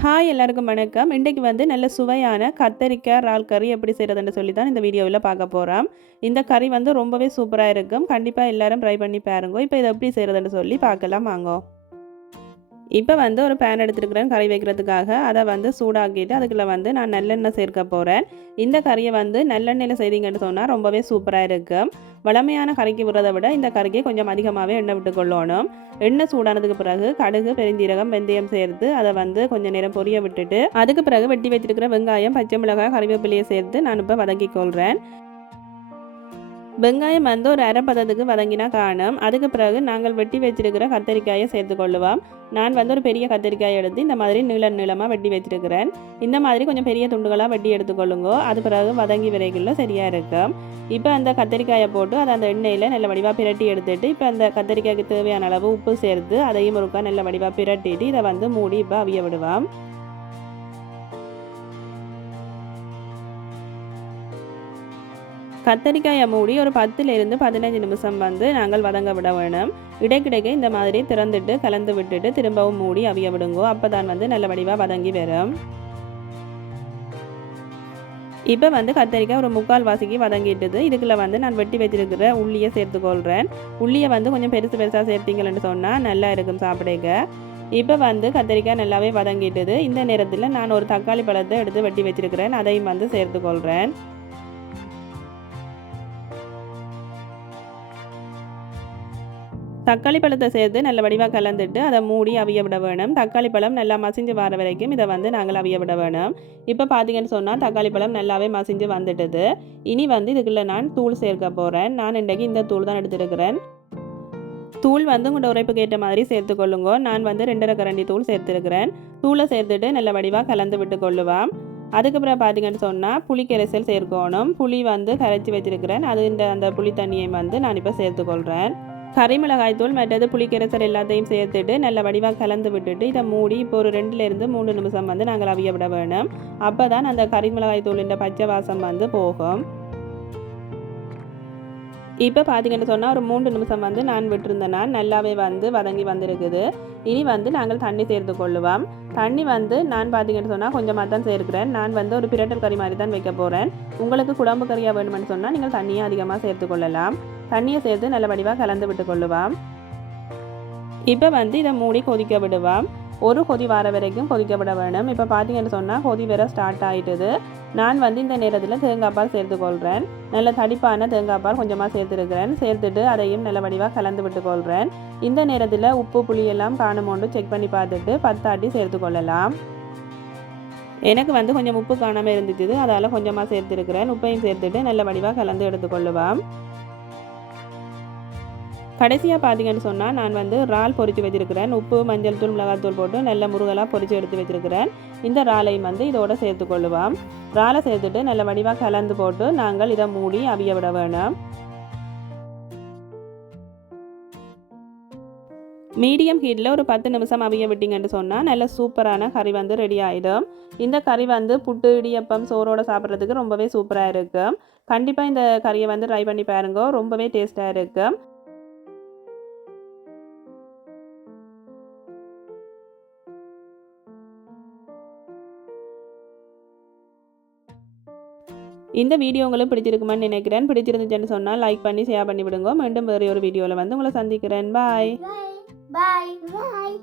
Hi எல்லாருக்கும் வணக்கம். இன்றைக்கு வந்து நல்ல சுவையான கத்தரிக்காய் இறால் கறி எப்படி செய்கிறதுன்னு சொல்லி தான் இந்த வீடியோவில் பார்க்க போகிறோம் இந்த கறி வந்து ரொம்பவே சூப்பராக இருக்கும். கண்டிப்பாக எல்லோரும் ட்ரை பண்ணி பாருங்க. இப்போ இதை எப்படி செய்கிறதுன்னு சொல்லி பார்க்கலாம். வாங்கோ. இப்போ வந்து ஒரு பேன் எடுத்துருக்கிறேன் கறி வைக்கிறதுக்காக. அதை வந்து சூடாக்கிட்டு அதுக்குள்ளே வந்து நான் நல்லெண்ணெய் சேர்க்க போகிறேன் இந்த கறியை வந்து நல்லெண்ணெயில் செய்தீங்கன்னு சொன்னால் ரொம்பவே சூப்பராக இருக்கும் வளமையான கறிக்கு விடுறதை விட இந்த கறிக்கு கொஞ்சம் அதிகமாகவே எண்ணெய் விட்டு கொள்ளணும். எண்ணெய் சூடானதுக்கு பிறகு கடுகு பெருஞ்சீரகம் வெந்தயம் சேர்த்து அதை வந்து கொஞ்சம் நேரம் பொரிய விட்டுட்டு அதுக்கு பிறகு வெட்டி வச்சிருக்கிற வெங்காயம் பச்சை மிளகாய் கறிவேப்பிலையை சேர்த்து நான் இப்போ வதக்கி கொள்கிறேன் வெங்காயம் வந்து ஒரு அரை பதத்துக்கு வதங்கினா காணும். அதுக்கு பிறகு நாங்கள் வெட்டி வச்சிருக்கிற கத்தரிக்காயை சேர்த்து கொள்ளுவோம். நான் வந்து ஒரு பெரிய கத்தரிக்காய் எடுத்து இந்த மாதிரி நீள நீளமாக வெட்டி வச்சிருக்கிறேன். இந்த மாதிரி கொஞ்சம் பெரிய துண்டுகளாக வெட்டி எடுத்துக்கொள்ளுங்கோ. அது பிறகு வதங்கி விரைகளில் சரியாக இருக்கும். இப்போ அந்த கத்தரிக்காயை போட்டு அதை அந்த எண்ணெயில் நல்ல வடிவாக பிரட்டி எடுத்துட்டு இப்போ அந்த கத்தரிக்காய்க்கு தேவையான அளவு உப்பு சேர்த்து அதையும் ஒருக்கா நல்ல வடிவாக பிரட்டிட்டு இதை வந்து மூடி இப்போ அவிய விடுவோம். கத்தரிக்காயை மூடி ஒரு பத்துலேருந்து பதினஞ்சு நிமிஷம் வந்து நாங்கள் வதங்க விட வேணும். இடைக்கிடைக்க இந்த மாதிரி திறந்துட்டு கலந்து விட்டுட்டு திரும்பவும் மூடி அவிய விடுங்கோ. அப்போ தான் வந்து நல்ல வடிவாக வதங்கி வரும். இப்போ வந்து கத்தரிக்காய் ஒரு முக்கால் வாசிக்கு வதங்கிட்டுது. இதுக்குள்ள வந்து நான் வெட்டி வச்சிருக்கிற உள்ளியை சேர்த்துக்கொள்கிறேன் உள்ளியை வந்து கொஞ்சம் பெருசு பெருசாக சேர்த்தீங்கன்னு சொன்னால் நல்லா இருக்கும் சாப்பிடுங்க. இப்போ வந்து கத்தரிக்காய் நல்லாவே வதங்கிட்டுது. இந்த நேரத்தில் நான் ஒரு தக்காளி பழத்தை எடுத்து வெட்டி வச்சிருக்கிறேன் அதையும் வந்து சேர்த்துக்கொள்கிறேன் தக்காளி பழத்தை சேர்த்து நல்ல வடிவாக கலந்துட்டு அதை மூடி அவிய விட வேணும். தக்காளி பழம் நல்லா மசிஞ்சு வர வரைக்கும் இதை வந்து நாங்கள் அவிய விட வேணும். இப்போ பார்த்தீங்கன்னு சொன்னால் தக்காளி பழம் நல்லாவே மசிஞ்சு வந்துட்டுது. இனி வந்து இதுக்குள்ளே நான் தூள் சேர்க்க போகிறேன் நான் இன்றைக்கு இந்த தூள் தான் எடுத்துருக்கிறேன். தூள் வந்து உங்களோட உரைப்புக்கு ஏற்ற மாதிரி சேர்த்துக்கொள்ளுங்க நான் வந்து ரெண்டரை கரண்டி தூள் சேர்த்துருக்கிறேன். தூளை சேர்த்துட்டு நல்ல வடிவாக கலந்து விட்டு கொள்ளுவேன் அதுக்கப்புறம் பார்த்தீங்கன்னு சொன்னால் புளி கரைசல் சேர்க்கணும். புளி வந்து கரைச்சி வச்சிருக்கிறேன். அது இந்த அந்த புளி தண்ணியை வந்து நான் இப்போ சேர்த்துக்கொள்கிறேன் கறிமிளகாய் தூள் மற்றது புளிக்கரைசல் எல்லாத்தையும் சேர்த்துட்டு நல்ல வடிவாக கலந்து விட்டுட்டு இதை மூடி இப்போ ஒரு ரெண்டுலேருந்து மூணு நிமிஷம் வந்து நாங்கள் அவிய விட வேணும். அப்போ தான் அந்த கறிமிளகாய் தூளின் பச்சை வாசம் வந்து போகும். இப்போ பார்த்தீங்கன்னு சொன்னால் ஒரு மூன்று நிமிஷம் வந்து நான் விட்டுருந்தேன்னா நல்லாவே வந்து வதங்கி வந்திருக்குது. இனி வந்து நாங்கள் தண்ணி சேர்த்து கொள்ளுவோம். தண்ணி வந்து நான் பார்த்தீங்கன்னு சொன்னால் கொஞ்சமாக தான் சேர்க்கிறேன். நான் வந்து ஒரு பிரட்டல் கறி மாதிரி தான் வைக்க போகிறேன் உங்களுக்கு குழம்பு கறியாக வேணுமென்னு சொன்னால் நீங்கள் தண்ணியை அதிகமாக சேர்த்து கொள்ளலாம். தண்ணியை சேர்த்து நல்ல வடிவாக கலந்து விட்டு கொள்ளுவான் இப்போ வந்து இதை மூடி கொதிக்க விடுவான் ஒரு கொதி வர வரைக்கும் கொதிக்க விட வேணும். இப்போ பார்த்தீங்கன்னு சொன்னால் கொதி வர ஸ்டார்ட் ஆகிட்டுது நான் வந்து இந்த நேரத்தில் தேங்காய் பால் சேர்த்துக்கொள்கிறேன் நல்ல தடிப்பான தேங்காய் பால் கொஞ்சமாக சேர்த்துருக்கிறேன். சேர்த்துட்டு அதையும் நல்ல வடிவாக கலந்து விட்டுக்கொள்கிறேன் இந்த நேரத்தில் உப்பு புளியெல்லாம் காணுமோண்டு செக் பண்ணி பார்த்துட்டு பத்தாட்டி சேர்த்துக்கொள்ளலாம் எனக்கு வந்து கொஞ்சம் உப்பு காணாமல் இருந்துச்சு அதால் கொஞ்சமாக சேர்த்துருக்கிறேன். உப்பையும் சேர்த்துட்டு நல்ல வடிவாக கலந்து எடுத்துக்கொள்ளுவான் கடைசியாக பார்த்தீங்கன்னு சொன்னால் நான் வந்து இறால் பொறித்து வச்சிருக்கிறேன். உப்பு மஞ்சள் தூள் மிளகாத்தூள் போட்டு நல்ல முருகலாக பொறித்து எடுத்து வச்சிருக்கிறேன். இந்த இறாலையும் வந்து இதோட சேர்த்துக்கொள்ளுவோம் இறாலை சேர்த்துட்டு நல்ல வடிவாக கலந்து போட்டு நாங்கள் இதை மூடி அவிய விட வேணும். மீடியம் ஹீட்டில் ஒரு பத்து நிமிஷம் அவிய விட்டிங்கன்னு சொன்னால் நல்ல சூப்பரான கறி வந்து ரெடி ஆகிடும் இந்த கறி வந்து புட்டு இடியப்பம் சோறோடு சாப்பிட்றதுக்கு ரொம்பவே சூப்பராக இருக்கும். கண்டிப்பாக இந்த கறியை வந்து ட்ரை பண்ணி பாருங்க ரொம்பவே டேஸ்ட்டாக இருக்கும். இந்த வீடியோ உங்களுக்கு பிடிச்சிருக்குமான்னு நினைக்கிறேன். பிடிச்சிருந்துச்சுன்னு சொன்னால் லைக் பண்ணி ஷேர் பண்ணி விடுங்க. மீண்டும் வேறு ஒரு வீடியோவில் வந்து உங்களை சந்திக்கிறேன். பாய் பாய் பாய்